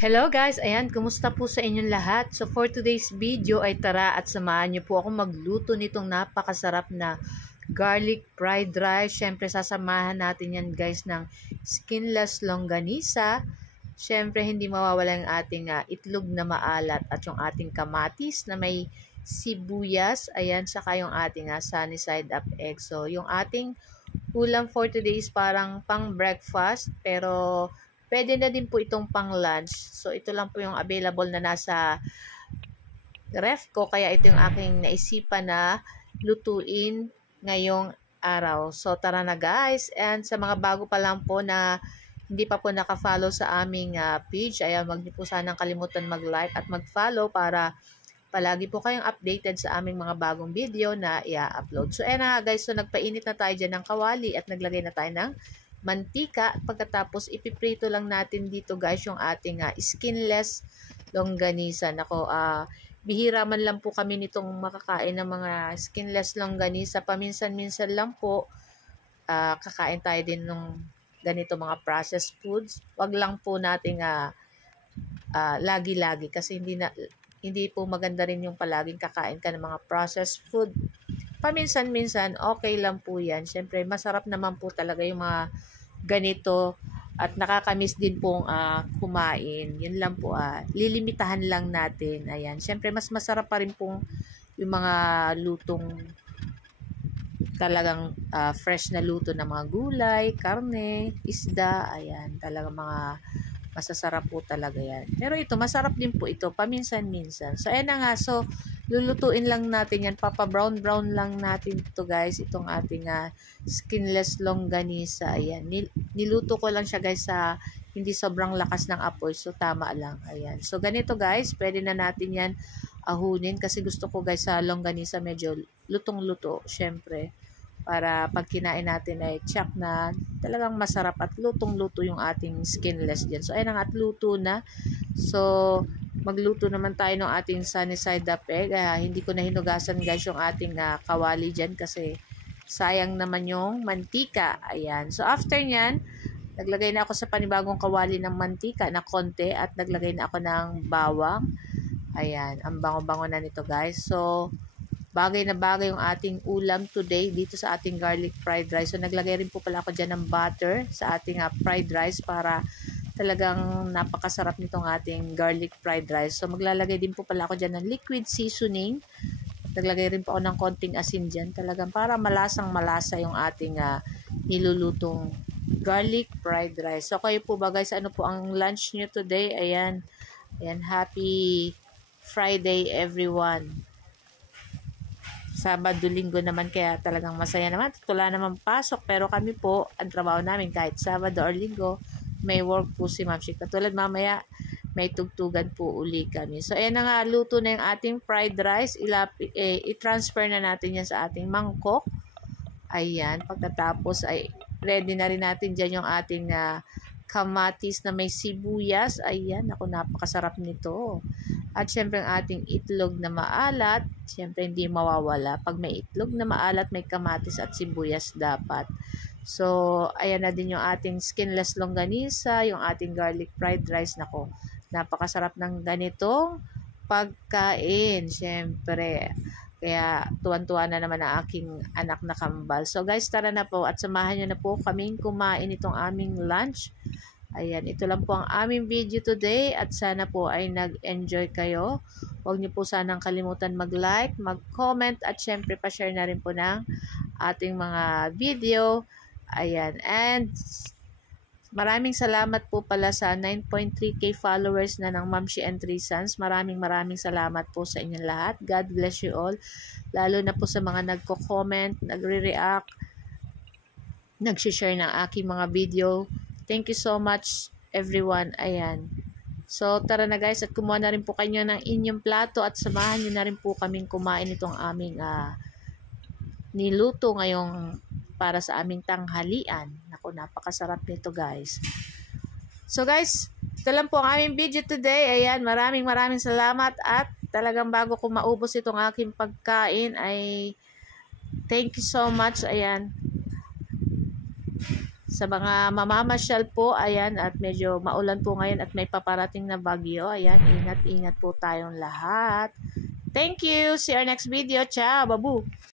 Hello guys! Ayan, kumusta po sa inyong lahat? So for today's video ay tara at samahan niyo po ako magluto nitong napakasarap na garlic fried rice. Siyempre sasamahan natin yan guys ng skinless longganisa. Siyempre hindi mawawala yung ating itlog na maalat at yung ating kamatis na may sibuyas. Ayan, saka yung ating sunny side up egg. So yung ating ulam for today is parang pang breakfast pero pwede na din po itong pang lunch. So, ito lang po yung available na nasa ref ko. Kaya ito yung aking naisipan na lutuin ngayong araw. So, tara na guys. And sa mga bago pa lang po na hindi pa po naka-follow sa aming page, ayan, wag niyo po sanang kalimutan mag-like at mag-follow para palagi po kayong updated sa aming mga bagong video na i-upload. So, ayan na guys. So, nagpainit na tayo dyan ng kawali at naglagay na tayo ng mantika. Pagkatapos ipiprito lang natin dito guys yung ating skinless longganisa. Nako, bihira man lang po kami nitong makakain ng mga skinless longganisa. Paminsan-minsan lang po kakain tayo din ng ganito mga processed foods. Wag lang po nating lagi-lagi kasi hindi po maganda rin yung palaging kakain ka ng mga processed food. Paminsan-minsan, okay lang po yan. Siyempre, masarap naman po talaga yung mga ganito at nakakamiss din pong kumain. Yun lang po, lilimitahan lang natin. Ayan. Siyempre, mas masarap pa rin pong yung mga lutong talagang fresh na luto ng mga gulay, karne, isda. Ayan, talagang mga masasarap po talaga yan. Pero ito, masarap din po ito, paminsan-minsan. So, ayan na nga. So, lulutuin lang natin yan. Papa-brown-brown lang natin ito guys. Itong ating skinless longganisa. Ayan. Niluto ko lang siya guys sa hindi sobrang lakas ng apoy. So, tama lang. Ayan. So, ganito guys. Pwede na natin yan ahunin. Kasi gusto ko guys sa longganisa medyo lutong-luto. Syempre. Para pag kinain natin ay tsak na talagang masarap at lutong-luto yung ating skinless dyan. So, ayun ang at luto na. So, magluto naman tayo ng ating sunny side up egg. Hindi ko na hinugasan guys yung ating kawali dyan kasi sayang naman yung mantika. Ayan. So, after nyan, naglagay na ako sa panibagong kawali ng mantika na konti at naglagay na ako ng bawang. Ayan. Ang bango-bango na nito guys. So, bagay na bagay yung ating ulam today dito sa ating garlic fried rice. So, naglagay rin po pala ako dyan ng butter sa ating fried rice para talagang napakasarap nitong ating garlic fried rice. So, maglalagay din po pala ako dyan ng liquid seasoning. Naglagay rin po ako ng konting asin dyan. Talagang para malasang malasa yung ating nilulutong garlic fried rice. So, kayo po ba guys, ano po ang lunch nyo today? Ayan. Ayan, happy Friday everyone. Sabado, Linggo naman kaya talagang masaya naman. Wala naman pasok pero kami po, ang trabaho namin kahit Sabado or Linggo, may work po si Ma'am Shik. Katulad mamaya, may tugtugan po uli kami. So, ayan na nga, luto na yung ating fried rice. I-transfer na natin yan sa ating mangkok. Ayan, pagkatapos ay ready na rin natin dyan yung ating kamatis na may sibuyas. Ayan, ako napakasarap nito. At syempre ang ating itlog na maalat, syempre hindi mawawala. Pag may itlog na maalat, may kamatis at sibuyas dapat. So, ayan na din yung ating skinless longganisa, yung ating garlic fried rice. Nako, napakasarap ng ganitong pagkain, syempre. Kaya tuwan-tuwa na naman ang aking anak na kambal. So guys, tara na po at samahan nyo na po kaming kumain itong aming lunch. Ayan, ito lang po ang aming video today at sana po ay nag-enjoy kayo. Huwag niyo po sanang kalimutan mag-like, mag-comment at syempre pa-share na rin po ng ating mga video. Ayan, and maraming salamat po pala sa 9.3k followers na ng Ma'am Shi and Three Sons. Maraming salamat po sa inyong lahat. God bless you all. Lalo na po sa mga nagko-comment, nagre-react, nag-share ng aking mga video. Thank you so much everyone. Ayan. So tara na guys at kumuha na rin po kayo ng inyong plato at samahan nyo na rin po kaming kumain itong aming niluto ngayong para sa aming tanghalian. Naku, napakasarap nito guys. So guys, ito lang po ang aming video today. Ayan, maraming salamat at talagang bago ko maubos itong aking pagkain ay thank you so much. Ayan. Sa mga mamamasyal po, ayan, at medyo maulan po ngayon at may paparating na bagyo, ayan, ingat-ingat po tayong lahat. Thank you! See you next video. Ciao! Babu!